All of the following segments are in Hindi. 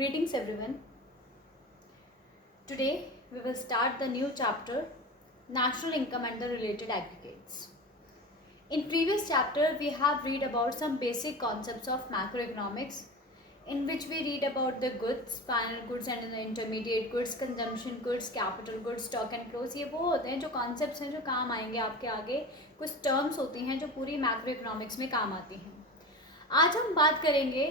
Greetings everyone. Today we will start the new chapter, National Income and the Related Aggregates. In previous chapter we have read about some basic concepts of macroeconomics, in which we read about the goods, final goods and the intermediate goods, consumption goods, capital goods, stock and flows. ये वो होते हैं जो concepts हैं जो काम आएंगे आपके आगे. कुछ terms होती हैं जो पूरी macroeconomics में काम आती हैं. आज हम बात करेंगे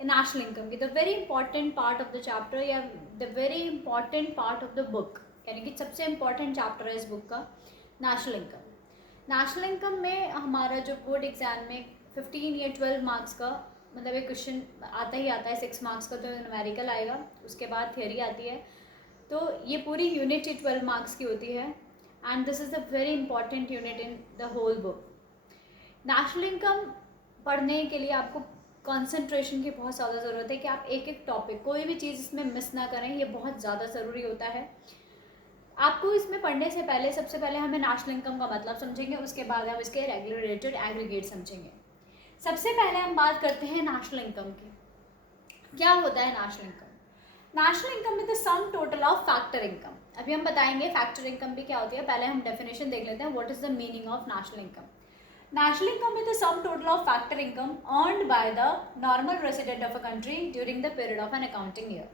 नेशनल इनकम की, the very important part of the chapter या the very important part of the book, यानी कि सबसे इम्पॉर्टेंट चैप्टर है इस बुक का, नेशनल इनकम. नेशनल इनकम में हमारा जो बोर्ड एग्जाम में 15 या 12 मार्क्स का मतलब एक क्वेश्चन आता ही आता है. 6 मार्क्स का तो न्यूमेरिकल आएगा, उसके बाद थियरी आती है. तो ये पूरी यूनिट ही 12 मार्क्स की होती है and this is the very important unit in the whole book. National income पढ़ने के लिए आपको कंसंट्रेशन की बहुत ज़्यादा ज़रूरत है कि आप एक एक टॉपिक, कोई भी चीज़ इसमें मिस ना करें. ये बहुत ज़्यादा ज़रूरी होता है. आपको इसमें पढ़ने से पहले सबसे पहले हमें नेशनल इनकम का मतलब समझेंगे, उसके बाद हम इसके रेगुलेटेड एग्रीगेट समझेंगे. सबसे पहले हम बात करते हैं नेशनल इनकम की. क्या होता है national income? National income is the sum total of factor income. अभी हम बताएंगे फैक्टर इनकम भी क्या होती है. पहले हम डेफिनेशन देख लेते हैं. What is the meaning of national income? National income is the sum total of factor income earned by the normal resident of a country during the period of an accounting year.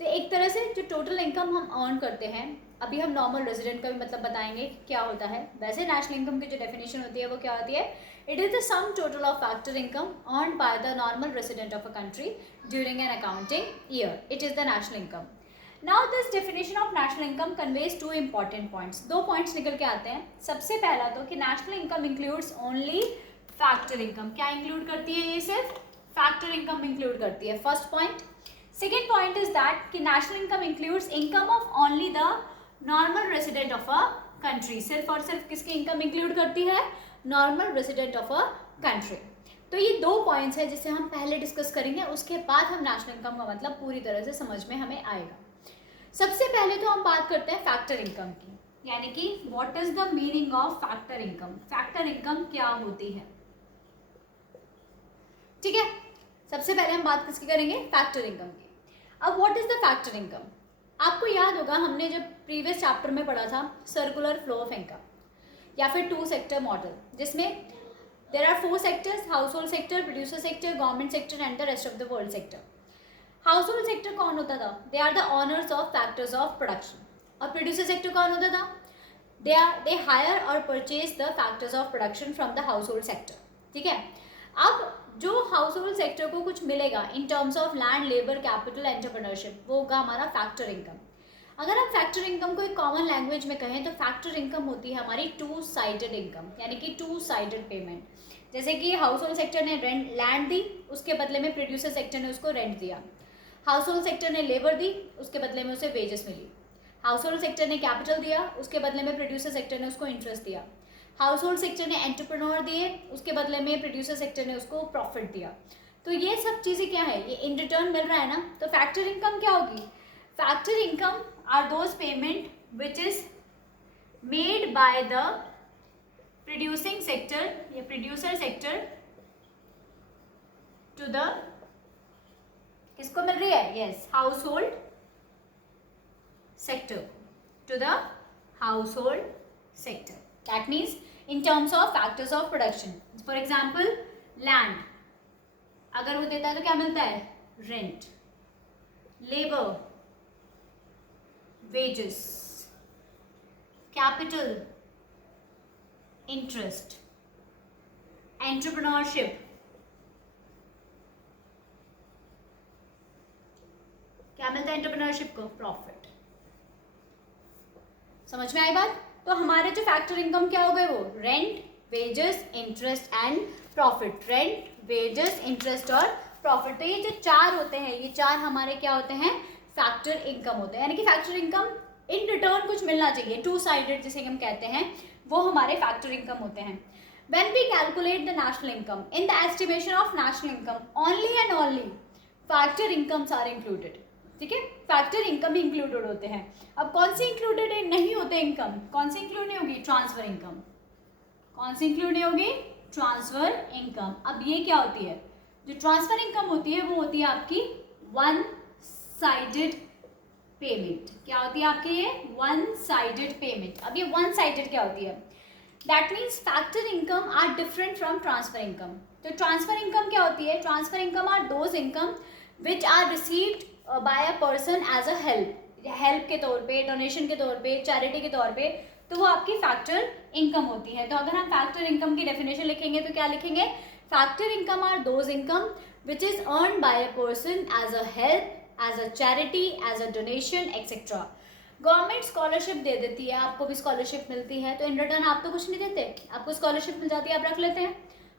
तो एक तरह से जो टोटल इनकम हम अर्न करते हैं, अभी हम नॉर्मल रेजिडेंट का भी मतलब बताएंगे क्या होता है. वैसे नेशनल इनकम की जो डेफिनेशन होती है वो क्या होती है? It is the sum total of factor income earned bye the normal resident of a country during an accounting year. It is the national income. Now this definition of national income conveys two important points. दो पॉइंट्स निकल के आते हैं. सबसे पहला तो कि national income includes only factor income. क्या इंक्लूड करती है? ये सिर्फ factor income इंक्लूड करती है. First point. Second point is that कि national income includes income of only the normal resident of a country. सिर्फ और सिर्फ किसकी इनकम इंक्लूड करती है? Normal resident of a country. तो ये दो पॉइंट्स है जिसे हम पहले डिस्कस करेंगे, उसके बाद हम नेशनल इनकम का मतलब पूरी तरह से समझ में हमें आएगा. सबसे पहले तो हम बात करते हैं फैक्टर इनकम की, यानी कि what is the meaning of factor income. Factor income क्या होती है? ठीक है, सबसे पहले हम बात किसकी करेंगे? फैक्टर इनकम की. अब what is the factor income? आपको याद होगा हमने जब प्रीवियस चैप्टर में पढ़ा था सर्कुलर फ्लो ऑफ इनकम या फिर 2 सेक्टर मॉडल, जिसमें there are 4 sectors: household sector, producer sector, government sector and the rest of the world sector. Household sector कौन होता था? They are the owners of factors of production. और प्रोड्यूसर सेक्टर कौन होता था? दे हायर और purchase the factors of production from the household sector. ठीक है. अब जो हाउस होल्ड सेक्टर को कुछ मिलेगा इन terms of land, labour, capital, entrepreneurship, वो होगा हमारा फैक्टर इनकम. अगर हम फैक्टर इनकम को एक कॉमन लैंग्वेज में कहें तो फैक्टर इनकम होती है हमारी 2 साइडेड इनकम, यानी कि 2 साइडेड पेमेंट. जैसे कि हाउस होल्ड सेक्टर ने लैंड दी, उसके बदले में प्रोड्यूसर सेक्टर ने उसको रेंट दिया. हाउस होल्ड सेक्टर ने लेबर दी, उसके बदले में उसे वेजेस मिली. हाउस होल्ड सेक्टर ने कैपिटल दिया, उसके बदले में प्रोड्यूसर सेक्टर ने उसको इंटरेस्ट दिया. हाउस होल्ड सेक्टर ने एंटरप्रेन्योर दिए, उसके बदले में प्रोड्यूसर सेक्टर ने उसको प्रॉफिट दिया. तो ये सब चीज़ें क्या है? ये इन रिटर्न मिल रहा है ना. तो फैक्टर इनकम क्या होगी? Factor income are those payment which is made by the producing sector या प्रोड्यूसर सेक्टर टू द, किसको मिल रही है? Yes, household sector, to the household sector. That means in terms of factors of production. For example land अगर वो देता है तो क्या मिलता है? Rent. Labour, wages. Capital, interest. Entrepreneurship, क्या मिलता है एंटरप्रेन्योरशिप को? प्रॉफिट. समझ में आई बात? तो हमारे जो फैक्टर इनकम क्या हो गए? वो rent, wages, interest and profit. Rent, wages, interest और प्रॉफिट. तो ये जो 4 होते हैं, ये 4 हमारे क्या होते हैं? फैक्टर इनकम होते हैं. यानी कि फैक्टर इनकम इन रिटर्न कुछ मिलना चाहिए. 2 साइडेड जिसे हम कहते हैं, वो हमारे फैक्टर इनकम होते हैं. When we calculate the national income, in the estimation of national income, only and only factor incomes are included. ठीक है, फैक्टर इनकम भी इंक्लूडेड होते हैं. अब कौन सी इंक्लूडेड नहीं होते इनकम? कौन सी इंक्लूड नहीं होगी? Transfer income. कौन सी इंक्लूड नहीं होगी? Transfer income. अब ये क्या होती है? जो ट्रांसफर इनकम होती है वो होती है आपकी 1 साइडेड पेमेंट। क्या होती है आपके ये वन साइडेड पेमेंट। अब ये वन साइडेड क्या होती है? That means factor income are different from transfer income. तो ट्रांसफर इनकम क्या होती है? Transfer income are those income which are received by a person as a help के तौर पे, डोनेशन के तौर पे, चैरिटी के तौर पे, तो वो आपकी फैक्टर इनकम होती है। तो अगर हम फैक्टर इनकम की डेफिनेशन लिखेंगे तो क्या लिखेंगे? Factor income are those income which is earn by a person as a help, as a charity, as a donation etcetera. Government scholarship दे देती है, आपको भी स्कॉलरशिप मिलती है, तो इन रिटर्न आप तो कुछ नहीं देते, आपको स्कॉलरशिप मिल जाती है, आप रख लेते हैं,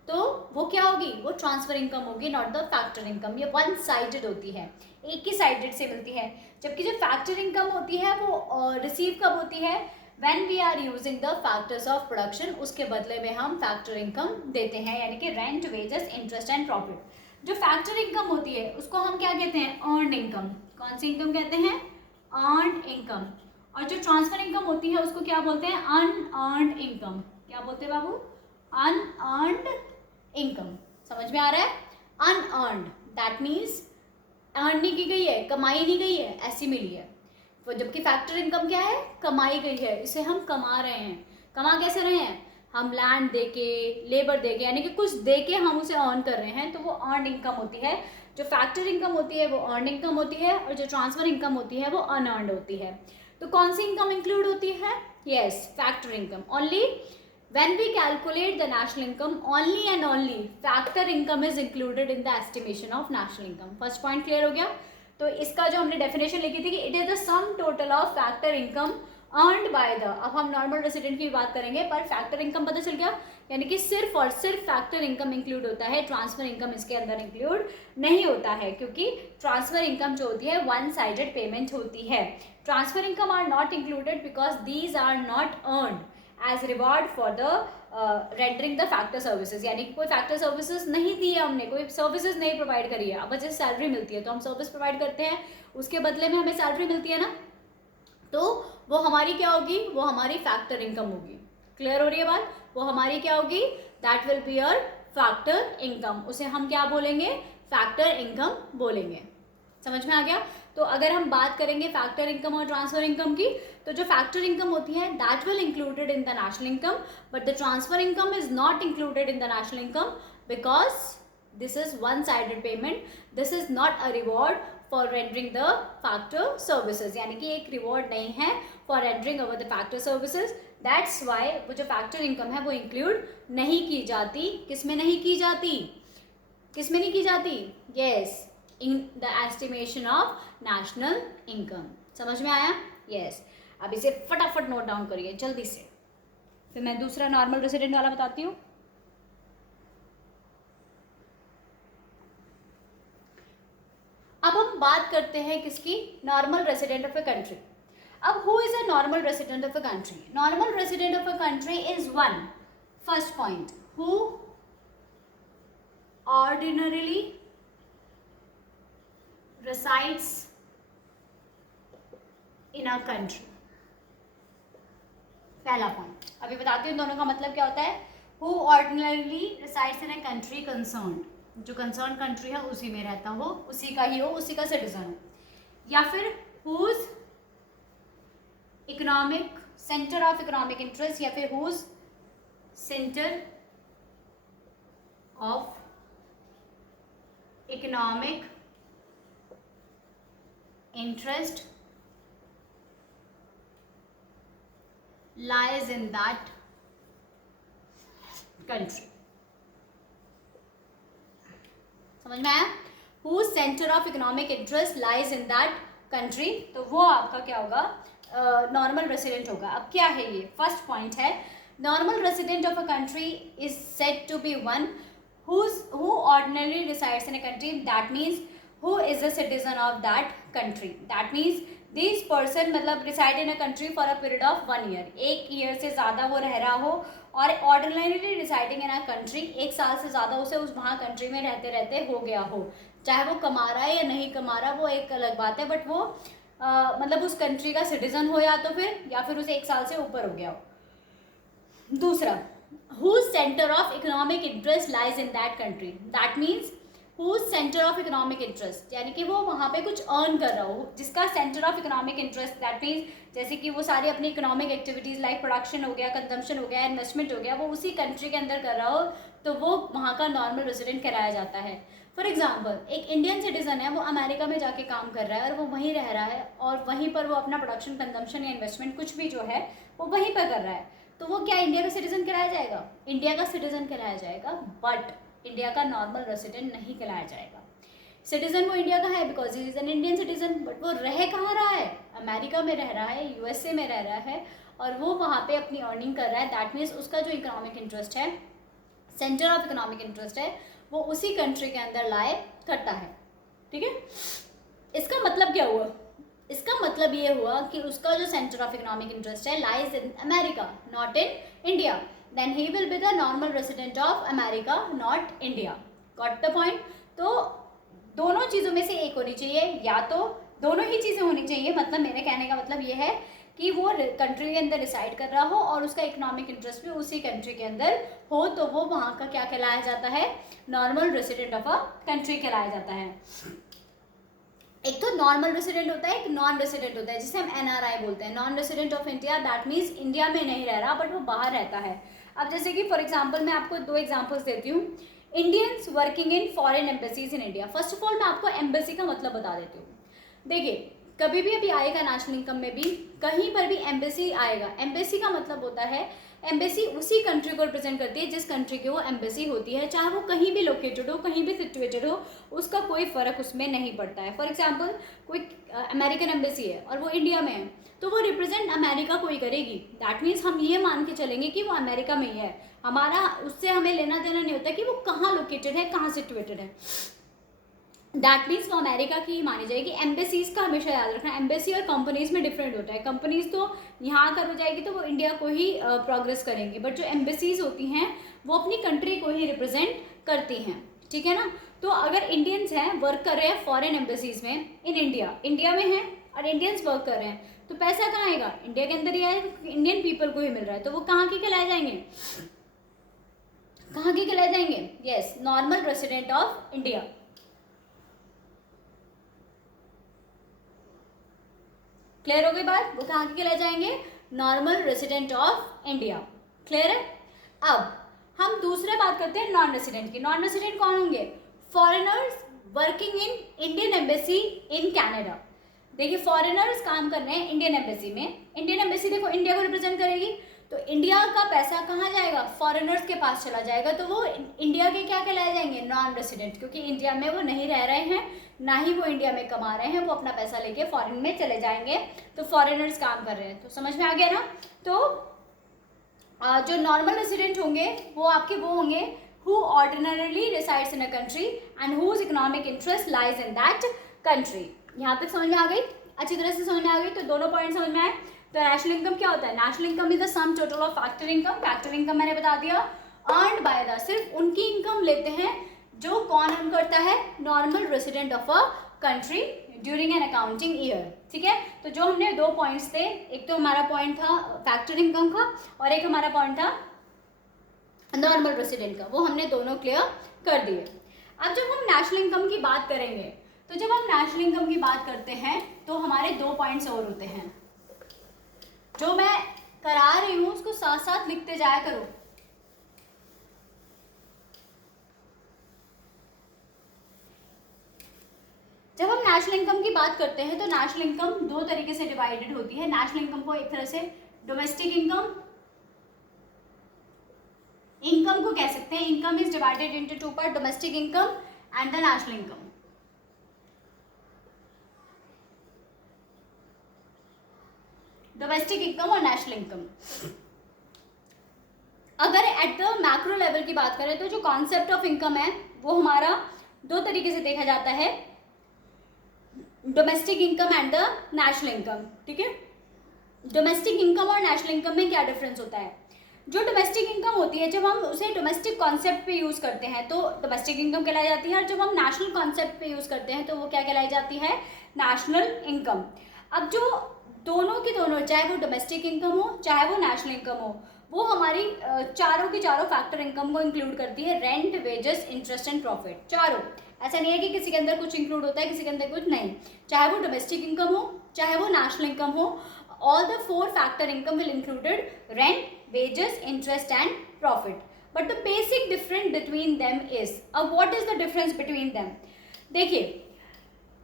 तो वो क्या होगी? वो ट्रांसफर इनकम होगी, नॉट द फैक्टर इनकम। ये वन साइडेड होती है, एक ही साइडेड से मिलती है। जबकि जो फैक्टर इनकम होती है वो रिसीव कब होती है? When we are using the factors of production, उसके बदले में हम फैक्टर इनकम देते हैं, यानी कि rent, wages, interest and profit. जो फैक्टर इनकम होती है उसको हम क्या कहते हैं? Earned income. कौन सी इनकम कहते हैं? Earned income. और जो ट्रांसफर इनकम होती है उसको क्या बोलते हैं? Unearned income. क्या बोलते हैं बाबू? Unearned income. समझ में आ रहा है? अनअर्नड दैट मीन्स अर्न नहीं की गई है, कमाई नहीं गई है, ऐसी मिली है। तो जबकि फैक्टर इनकम क्या है? कमाई गई है, इसे हम कमा रहे हैं। कमा कैसे रहे हैं? हम लैंड देके, लेबर देके, यानी कि कुछ देके हम उसे अर्न कर रहे हैं, तो वो अर्न इनकम होती है। जो फैक्टर इनकम होती है वो अर्न इनकम होती है, और जो ट्रांसफर इनकम होती है वो अनअर्नड होती है। तो कौन सी इनकम इंक्लूड होती है? Yes, factor income. Only when we calculate the national income, only and only factor income is included in the estimation of national income. First point clear हो गया? तो इसका जो हमने डेफिनेशन लिखी थी कि it is the sum total of factor income earned by the, अब हम नॉर्मल रेसिडेंट की बात करेंगे, पर फैक्टर इनकम पता चल गया, यानी कि सिर्फ और सिर्फ फैक्टर इनकम इंक्लूड होता है, ट्रांसफर इनकम इसके अंदर इंक्लूड नहीं होता है, क्योंकि ट्रांसफर इनकम जो होती है वन साइडेड पेमेंट होती है। Transfer income are not included because these are not earned as reward for the rendering the factor services, यानी कि कोई फैक्टर सर्विसेज नहीं दी है हमने, कोई सर्विसेज नहीं प्रोवाइड करी है। अब जैसे सैलरी मिलती है तो हम सर्विस प्रोवाइड करते हैं, उसके बदले में हमें सैलरी मिलती है ना, तो वो हमारी क्या होगी? वो हमारी फैक्टर इनकम होगी। क्लियर हो रही है बात? वो हमारी क्या होगी? That will be your factor income. उसे हम क्या बोलेंगे? फैक्टर इनकम बोलेंगे। समझ में आ गया? तो अगर हम बात करेंगे फैक्टर इनकम और ट्रांसफर इनकम की, तो जो फैक्टर इनकम होती है that will included in the national income, but the transfer income is not included in the national income because this is one sided payment, this is not a reward for rendering the factor services, यानी कि एक रिवॉर्ड नहीं है for rendering over the factor services. That's why वो जो फैक्टर इनकम है वो इंक्लूड नहीं की जाती। किस में नहीं की जाती? किस में नहीं की जाती? Yes, in the estimation of national income. समझ में आया? यस। अब इसे फटाफट नोट डाउन करिए जल्दी से, फिर मैं दूसरा नॉर्मल रेसिडेंट वाला बताती हूँ। अब हम बात करते हैं किसकी? Normal resident of a country. अब who is a normal resident of a country? Normal resident of a country is one, first point, who ordinarily resides in a country। पहला पॉइंट अभी बताती हूँ दोनों का मतलब क्या होता है। Who ordinarily resides in a country concern, जो कंसर्न कंट्री है उसी में रहता हो, उसी का ही हो, उसी का सिटीजन हो, या फिर whose economic centre of economic interest, या फिर whose centre of economic interest lies in that country। समझ में आया? whose center of economic interest lies in that country, तो वो आपका क्या होगा? नॉर्मल रेसिडेंट होगा। अब क्या है ये? फर्स्ट पॉइंट है, normal resident of a country is said to be one who ordinarily resides in a country, that means who is a citizen of that country, that means this person मतलब reside in a country for a period of 1 year, एक ईयर से ज़्यादा वो रह रहा हो, और ordinarily residing in a country, एक साल से ज़्यादा उसे उस वहाँ कंट्री में रहते रहते हो गया हो, चाहे वो कमा रहा है या नहीं कमा रहा वो एक अलग बात है, बट वो मतलब उस कंट्री का सिटीजन हो या तो फिर, या फिर उसे 1 साल से ऊपर हो गया हो। दूसरा, whose center of economic interest lies in that country, that means whose centre of economic interest, यानी कि वो वहाँ पे कुछ अर्न कर रहा हो, जिसका centre of economic interest, that means जैसे कि वो सारी अपनी इकोनॉमिक एक्टिविटीज़ लाइक प्रोडक्शन हो गया, कंजम्पशन हो गया, इन्वेस्टमेंट हो गया, वो उसी कंट्री के अंदर कर रहा हो, तो वो वहाँ का नॉर्मल रेजिडेंट कराया जाता है। फॉर एग्जाम्पल, एक इंडियन सिटीजन है, वो अमेरिका में जाके काम कर रहा है और वो वहीं रह रहा है और वहीं पर वो अपना प्रोडक्शन, कंजम्पशन या इन्वेस्टमेंट कुछ भी जो है वो वहीं पर कर रहा है, तो वो क्या इंडिया का सिटीजन कहलाया जाएगा? इंडिया का सिटीजन कहलाया जाएगा, बट इंडिया का नॉर्मल रेसिडेंट नहीं कहलाया जाएगा। सिटीजन वो इंडिया का है because he is an Indian citizen, but वो रह कहाँ रहा है? अमेरिका में रह रहा है, यूएसए में रह रहा है और वो वहाँ पे अपनी अर्निंग कर रहा है। दैट मीन्स उसका जो इकोनॉमिक इंटरेस्ट है, सेंटर ऑफ इकोनॉमिक इंटरेस्ट है, वो उसी कंट्री के अंदर लाए करता है। ठीक है, इसका मतलब क्या हुआ? इसका मतलब ये हुआ कि उसका जो सेंटर ऑफ इकोनॉमिक इंटरेस्ट है lies in America, not in India, then he will be the normal resident of America, not India. Got the point? तो दोनों चीज़ों में से एक होनी चाहिए, या तो दोनों ही चीज़ें होनी चाहिए, मतलब मेरे कहने का मतलब ये है कि वो कंट्री के अंदर डिसाइड कर रहा हो और उसका इकोनॉमिक इंटरेस्ट भी उसी कंट्री के अंदर हो, तो वो वहाँ का क्या कहलाया जाता है? Normal resident of a country कहलाया जाता है। एक तो नॉर्मल रेसिडेंट होता है, एक नॉन रेसिडेंट होता है, जिसे हम एनआरआई बोलते हैं, non resident of India. That means India में नहीं रह रहा बट वो बाहर रहता है। अब जैसे कि फॉर एग्जांपल मैं आपको दो एग्जांपल्स देती हूँ। Indians working in foreign embassies in India. First of all मैं आपको एम्बेसी का मतलब बता देती हूँ। देखिए, कभी भी अभी आएगा नेशनल इनकम में भी कहीं पर भी एम्बेसी आएगा। एम्बेसी का मतलब होता है, एम्बेसी उसी कंट्री को रिप्रेजेंट करती है जिस कंट्री की वो एम्बेसी होती है, चाहे वो कहीं भी लोकेटेड हो, कहीं भी सिचुएटेड हो, उसका कोई फर्क उसमें नहीं पड़ता है। फॉर एग्जांपल, कोई अमेरिकन एम्बेसी है और वो इंडिया में है, तो वो रिप्रेजेंट अमेरिका को ही करेगी। दैट मीन्स हम ये मान के चलेंगे कि वो अमेरिका में ही है, हमारा उससे हमें लेना देना नहीं होता कि वो कहाँ लोकेटेड है, कहाँ सिचुएटेड है। दैट मीन्स वो अमेरिका की ही मानी जाएगी। एम्बेसीज का हमेशा याद रखना, एम्बेसी और कंपनीज में डिफरेंट होता है। कंपनीज तो यहाँ अगर हो जाएगी तो वो इंडिया को ही प्रोग्रेस करेंगी, बट जो एम्बेसीज होती हैं वो अपनी कंट्री को ही रिप्रेजेंट करती हैं। ठीक है ना? तो अगर इंडियंस हैं, वर्क कर रहे हैं फॉरेन एम्बेसीज में इन इंडिया, इंडिया में हैं और इंडियंस वर्क कर रहे हैं, तो पैसा कहाँ आएगा? इंडिया के अंदर ही आएगा, इंडियन पीपल को ही मिल रहा है, तो वो कहाँ के कहलाए जाएंगे? कहाँ के कहलाए जाएंगे? Yes, normal resident of India. Clear हो गई बात? वो कहाँ के कहलाए जाएंगे? Normal resident of India. Clear है? अब हम दूसरा बात करते हैं नॉन रेसिडेंट की। नॉन रेसिडेंट कौन होंगे? Foreigners working in Indian embassy in Canada. देखिए, फॉरेनर्स काम कर रहे हैं इंडियन एम्बेसी में। इंडियन एम्बेसी देखो इंडिया को रिप्रेजेंट करेगी, तो इंडिया का पैसा कहाँ जाएगा? फॉरेनर्स के पास चला जाएगा, तो वो इंडिया के क्या कहलाए जाएंगे? नॉन रेसिडेंट, क्योंकि इंडिया में वो नहीं रह रहे हैं, ना ही वो इंडिया में कमा रहे हैं, वो अपना पैसा लेके फॉरेन में चले जाएंगे, तो फॉरेनर्स काम कर रहे हैं। तो समझ में आ गया ना? तो जो नॉर्मल रेसिडेंट होंगे वो आपके वो होंगे who ordinarily resides in a country and whose economic interest lies in that country. यहाँ तक समझ में आ गई? अच्छी तरह से समझ में आ गई? तो दोनों पॉइंट समझ में आए। तो नेशनल इनकम क्या होता है? National income is the sum total of factor income. Factor income मैंने बता दिया, अर्नड बाय द, सिर्फ उनकी इनकम लेते हैं जो कौन अर्न करता है? Normal resident of a country during an accounting year. ठीक है? तो जो हमने दो पॉइंट्स थे, एक तो हमारा पॉइंट था फैक्टर इनकम का और एक हमारा पॉइंट था नॉर्मल रेसिडेंट का, वो हमने दोनों क्लियर कर दिए। अब जब हम नेशनल इनकम की बात करेंगे, तो जब हम नेशनल इनकम की बात करते हैं तो हमारे दो पॉइंट्स और होते हैं। जो मैं करा रही हूं उसको साथ साथ लिखते जाया करो। जब हम नेशनल इनकम की बात करते हैं तो नेशनल इनकम दो तरीके से डिवाइडेड होती है। नेशनल इनकम को एक तरह से डोमेस्टिक इनकम को कह सकते हैं। Income is divided into two part, domestic income and the national income. Domestic income और नेशनल इनकम। अगर एट द मैक्रो लेवल की बात करें तो जो कॉन्सेप्ट ऑफ इनकम है वो हमारा दो तरीके से देखा जाता है, domestic income and the national income. ठीक है? डोमेस्टिक इनकम और नेशनल इनकम में क्या डिफरेंस होता है? जो डोमेस्टिक इनकम होती है, जब हम उसे डोमेस्टिक कॉन्सेप्ट पे यूज करते हैं तो डोमेस्टिक इनकम कहलाई जाती है, और जब हम नेशनल कॉन्सेप्ट पे यूज करते हैं तो वो क्या कहलाई जाती है? National income. अब जो दोनों की दोनों, चाहे वो डोमेस्टिक इनकम हो चाहे वो नेशनल इनकम हो, वो हमारी चारों की चारों फैक्टर इनकम को इंक्लूड करती है। Rent, wages, interest and profit, चारों। ऐसा नहीं है कि किसी के अंदर कुछ इंक्लूड होता है किसी के अंदर कुछ नहीं, चाहे वो डोमेस्टिक इनकम हो चाहे वो नेशनल इनकम हो, all the four factor income will included rent, wages, interest and profit. But the basic difference between them is, what is the difference between them? देखिए,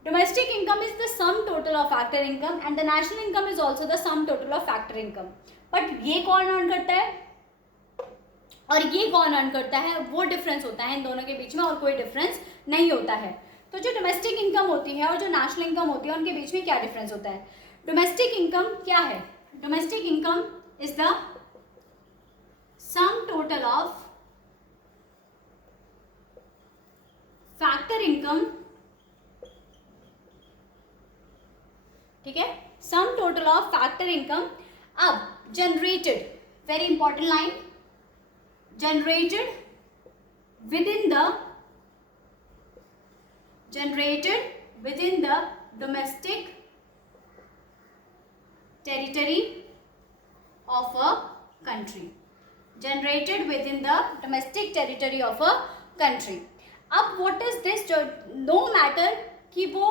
domestic income is the sum total of factor income and the national income is also the sum total of factor income. But ये कौन अर्न करता है और ये कौन अर्न करता है, वो डिफरेंस होता है इन दोनों के बीच में, और कोई डिफरेंस नहीं होता है. तो जो डोमेस्टिक इनकम होती है और जो नेशनल इनकम होती है उनके बीच में क्या डिफरेंस होता है. डोमेस्टिक इनकम क्या है? Domestic income is the sum total of factor income, ठीक है, sum total of factor income. अब generated, very important line, generated within the domestic territory of a country, generated within the domestic territory of a country. अब what is this, जो no matter कि वो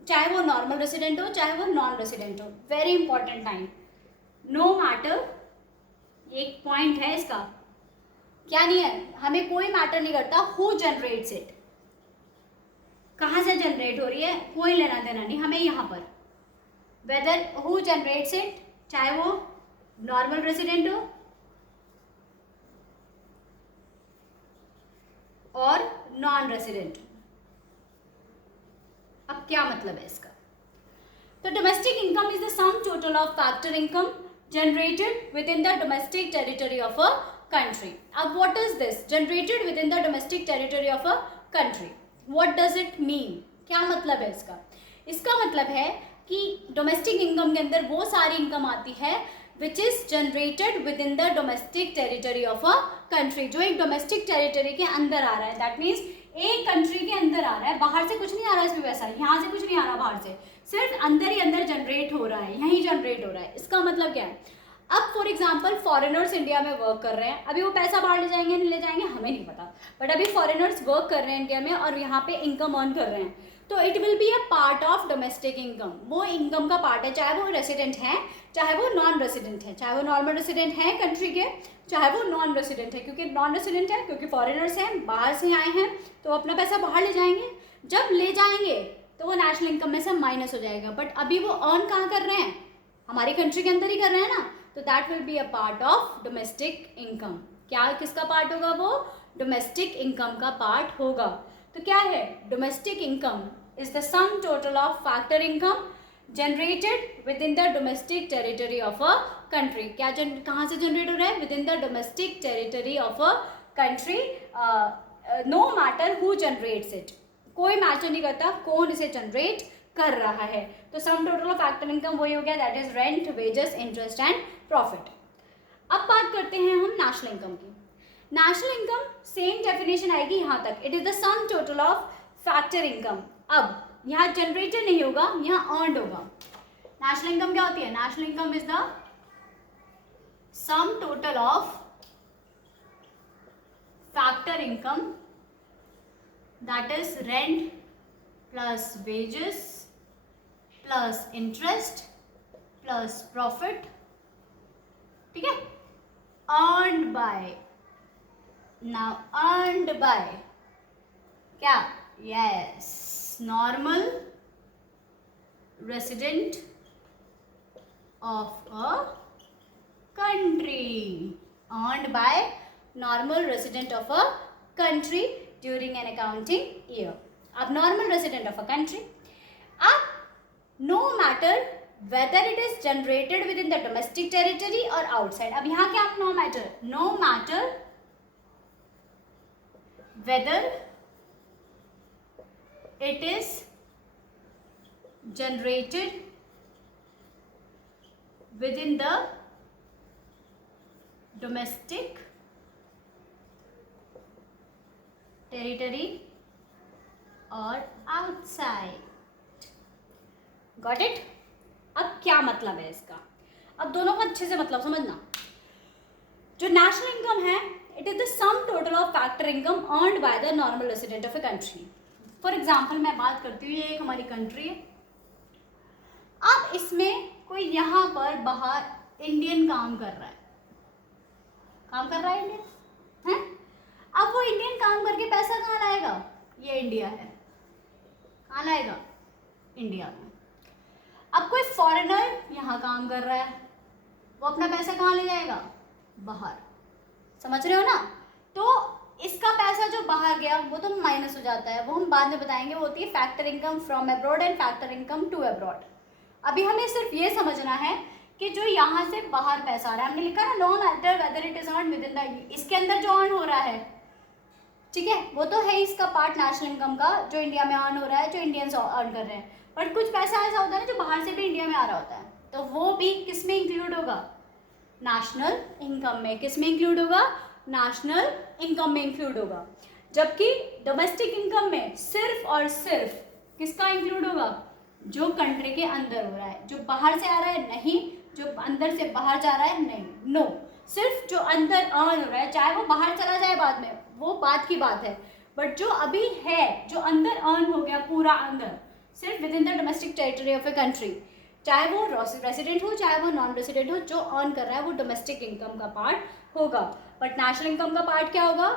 चाहे वो नॉर्मल रेसिडेंट हो चाहे वो नॉन रेसिडेंट हो, very important time, no matter, एक पॉइंट है इसका, क्या नहीं है, हमें कोई मैटर नहीं करता हु जनरेट्स इट, कहाँ से जनरेट हो रही है, कोई लेना देना नहीं हमें यहाँ पर, वेदर हु जनरेट्स इट, चाहे वो नॉर्मल रेसिडेंट हो और नॉन रेसिडेंट. अब क्या मतलब है इसका, तो domestic income is the sum total of factor income generated within the domestic territory of a country. अब what is this? Generated within the domestic territory of a country. What does it mean? क्या मतलब है इसका? इसका मतलब है कि डोमेस्टिक इनकम के अंदर वो सारी इनकम आती है which is generated within the domestic territory of a country, जो एक डोमेस्टिक टेरिटरी के अंदर आ रहा है. दैट मीन्स एक कंट्री के अंदर आ रहा है, बाहर से कुछ नहीं आ रहा है इसमें, वैसा यहाँ से कुछ नहीं आ रहा बाहर से, सिर्फ अंदर ही अंदर जनरेट हो रहा है, यहीं जनरेट हो रहा है. इसका मतलब क्या है, अब फॉर एग्जाम्पल फॉरेनर्स इंडिया में वर्क कर रहे हैं, अभी वो पैसा बाहर ले जाएंगे नहीं ले जाएंगे हमें नहीं पता, बट अभी फॉरेनर्स वर्क कर रहे हैं इंडिया में और यहाँ पे इनकम अर्न कर रहे हैं, तो it will be a part of domestic income, वो इनकम का पार्ट है, चाहे वो रेसिडेंट है चाहे वो नॉन रेसिडेंट है, चाहे वो नॉर्मल रेसिडेंट है कंट्री के चाहे वो नॉन रेसिडेंट है, क्योंकि नॉन रेसिडेंट है क्योंकि फॉरेनर्स हैं बाहर से आए हैं तो अपना पैसा बाहर ले जाएंगे, जब ले जाएंगे तो वो नेशनल इनकम में से माइनस हो जाएगा, बट अभी वो अर्न कहाँ कर रहे हैं, हमारी कंट्री के अंदर ही कर रहे हैं ना, तो that will be a part of domestic income. क्या किसका पार्ट होगा, वो डोमेस्टिक इनकम का पार्ट होगा. तो क्या है, domestic income is the sum total of factor income generated within the domestic territory of a country. क्या कहाँ से जनरेट हो रहा है, within the domestic territory of a country, no matter who generates it, कोई मैटर नहीं करता कौन इसे जनरेट कर रहा है. तो sum total of factor income वही हो गया, that is rent, wages, interest and profit. अब बात करते हैं हम नेशनल इनकम की. नेशनल इनकम सेम डेफिनेशन आएगी यहाँ तक, it is the sum total of factor income. अब यहाँ जनरेटेड नहीं होगा, यहाँ अर्नड होगा. नेशनल इनकम क्या होती है, national income is the sum total of factor income, that is rent plus wages plus interest plus profit, ठीक है, earned by, now earned by क्या, yes, normal resident of a country, earned by normal resident of a country during an accounting year. अब normal resident of a country, अब no matter whether it is generated within the domestic territory और आउटसाइड. अब यहाँ क्या, no matter, no matter whether it is generated within the domestic territory और आउटसाइड. Got it. अब क्या मतलब है इसका, अब दोनों को अच्छे से मतलब समझना. जो नेशनल इनकम है, it is the sum total of factor income earned bye the normal resident of a country. For example मैं बात करती हूँ, ये एक हमारी कंट्री है। अब इसमें कोई यहाँ पर बाहर इंडियन काम कर रहा है, इंडियन है। अब वो इंडियन काम करके पैसा कहाँ लाएगा? ये इंडिया है, कहाँ लाएगा? इंडिया में। अब कोई फॉरेनर यहाँ काम कर रहा है, वो अपना पैसा कहाँ ले जाएगा? बाहर। समझ रहे हो ना? तो इसका पैसा जो बाहर गया वो तो माइनस हो जाता है, वो हम बाद में बताएंगे। वो होती है factor income from abroad and factor income to abroad. अभी हमें सिर्फ ये समझना है कि जो यहाँ से बाहर पैसा आ रहा है, हमने लिखा ना no matter whether it is earn within the, इसके अंदर जो अर्न हो रहा है, ठीक है, वो तो है इसका पार्ट नेशनल इनकम का, जो इंडिया में अर्न हो रहा है, जो इंडियंस अर्न कर रहे हैं। बट कुछ पैसा ऐसा होता है ना जो बाहर से भी इंडिया में आ रहा होता है, तो वो भी किस में इंक्लूड होगा? नेशनल इनकम में। किस में इंक्लूड होगा? नेशनल इनकम में इंक्लूड होगा। जबकि डोमेस्टिक इनकम में सिर्फ और सिर्फ किसका इंक्लूड होगा? जो कंट्री के अंदर हो रहा है, जो बाहर से आ रहा है नहीं, जो अंदर से बाहर जा रहा है नहीं, नो। सिर्फ जो अंदर अर्न हो रहा है, चाहे वो बाहर चला जाए बाद में, वो बात की बात है। बट जो अभी है, जो अंदर अर्न हो गया पूरा अंदर, सिर्फ with in the domestic territory of a country, चाहे वो रेसिडेंट हो चाहे वो नॉन रेसिडेंट हो, जो अर्न कर रहा है वो डोमेस्टिक इनकम का पार्ट होगा। बट नेशनल इनकम का पार्ट क्या होगा?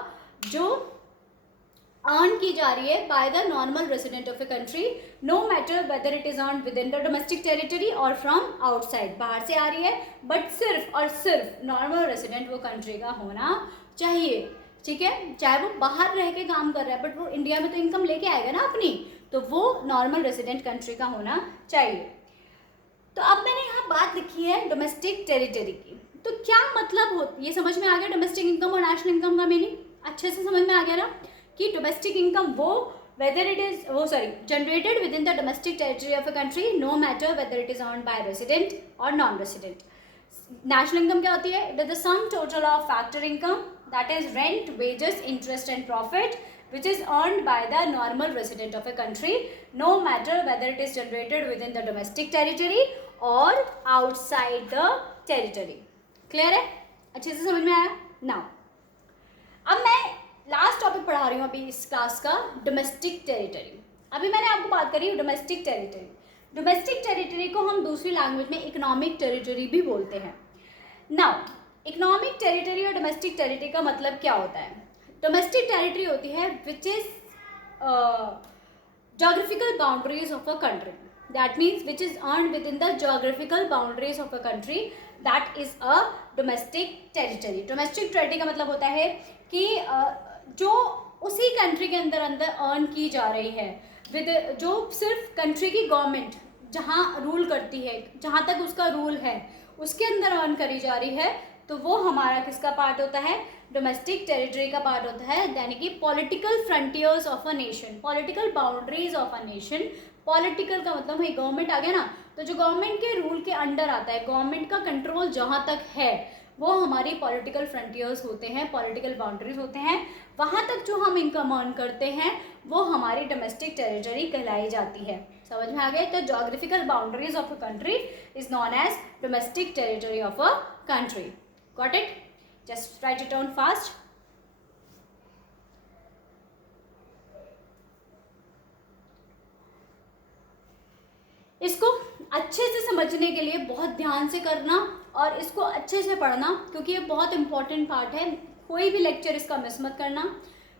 जो अर्न की जा रही है by the normal resident of a country, no matter whether it is earn within the domestic territory और फ्रॉम आउटसाइड, बाहर से आ रही है, बट सिर्फ और सिर्फ नॉर्मल रेसिडेंट वो कंट्री का होना चाहिए। ठीक है, चाहे वो बाहर रह के काम कर रहा है, बट वो इंडिया में तो इनकम लेके आएगा ना अपनी, तो वो नॉर्मल रेसिडेंट कंट्री का होना चाहिए। तो अब मैंने यहाँ बात लिखी है डोमेस्टिक टेरिटरी की। तो क्या मतलब हो, ये समझ में आ गया डोमेस्टिक इनकम और नेशनल इनकम का मीनिंग? अच्छे से समझ में आ गया ना कि डोमेस्टिक इनकम वो whether it is generated within the domestic territory of a country, no matter whether it is earn by resident और नॉन रेसिडेंट। नेशनल इनकम क्या होती है? It is the sum total of factor income, that is rent, wages, interest and profit which is earned by the normal resident of a country, no matter whether it is generated within the domestic territory or outside the territory. Clear है? अच्छे से समझ में आया? Now, अब मैं लास्ट टॉपिक पढ़ा रही हूँ अभी इस क्लास का, डोमेस्टिक टेरिटरी। अभी मैंने आपको बात करी डोमेस्टिक टेरिटरी। डोमेस्टिक टेरिटरी को हम दूसरी लैंग्वेज में इकोनॉमिक टेरिटरी भी बोलते हैं। नाउ, इकोनॉमिक टेरिटरी और डोमेस्टिक टेरिटरी का मतलब क्या होता है? डोमेस्टिक टेरिटरी होती है which is geographical boundaries of a country, that means which is earned within the geographical boundaries of a country, that is a domestic territory. Domestic territory का मतलब होता है कि जो उसी कंट्री के अंदर अर्न की जा रही है, विद जो सिर्फ कंट्री की गवर्नमेंट जहाँ रूल करती है, जहाँ तक उसका रूल है उसके अंदर अर्न करी जा रही है, तो वो हमारा किसका पार्ट होता है? डोमेस्टिक टेरिटरी का पार्ट होता है। यानी कि political frontiers of a nation, political boundaries of a nation. Political का मतलब है गवर्नमेंट आ गया ना, तो जो गवर्नमेंट के रूल के अंडर आता है, गवर्नमेंट का कंट्रोल जहाँ तक है, वो हमारी पॉलिटिकल फ्रंटियर्स होते हैं, पॉलिटिकल बाउंड्रीज होते हैं। वहाँ तक जो हम इनकम अर्न करते हैं वो हमारी डोमेस्टिक टेरिटरी कहलाई जाती है। समझ में आ गया? तो geographical boundaries of a country is known as domestic territory of a country. Got it? Just write it down fast. इसको अच्छे से समझने के लिए बहुत ध्यान से करना और इसको अच्छे से पढ़ना, क्योंकि ये बहुत इंपॉर्टेंट पार्ट है। कोई भी लेक्चर इसका मिस मत करना,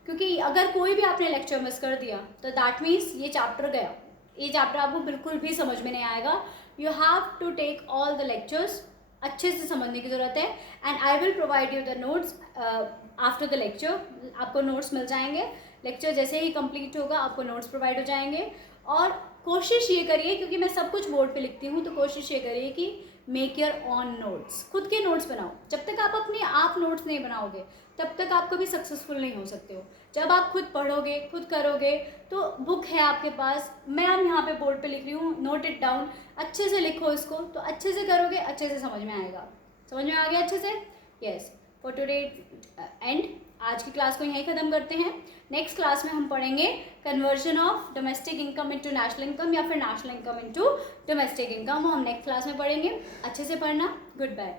क्योंकि अगर कोई भी आपने लेक्चर मिस कर दिया तो दैट मीन्स ये चैप्टर गया, ये चैप्टर आपको बिल्कुल भी समझ में नहीं आएगा। You have to take all the lectures, अच्छे से समझने की ज़रूरत है। And I will provide you the notes after the lecture. आपको नोट्स मिल जाएंगे, लेक्चर जैसे ही कंप्लीट होगा आपको नोट्स प्रोवाइड हो जाएंगे। और कोशिश ये करिए, क्योंकि मैं सब कुछ बोर्ड पे लिखती हूँ, तो कोशिश ये करिए कि मेक योर ऑन नोट्स, खुद के नोट्स बनाओ। जब तक आप अपने आप नोट्स नहीं बनाओगे तब तक आप कभी सक्सेसफुल नहीं हो सकते हो। जब आप खुद पढ़ोगे, खुद करोगे, तो बुक है आपके पास, मैं अब यहाँ पे बोर्ड पे लिख रही हूँ, नोट इट डाउन, अच्छे से लिखो इसको, तो अच्छे से करोगे, अच्छे से समझ में आएगा। समझ में आ गया अच्छे से? यस, फॉर टुडे एंड आज की क्लास को यहीं ख़त्म करते हैं। नेक्स्ट क्लास में हम पढ़ेंगे conversion of domestic income into national income, या फिर national income into domestic income, वो हम नेक्स्ट क्लास में पढ़ेंगे। अच्छे से पढ़ना। Good bye.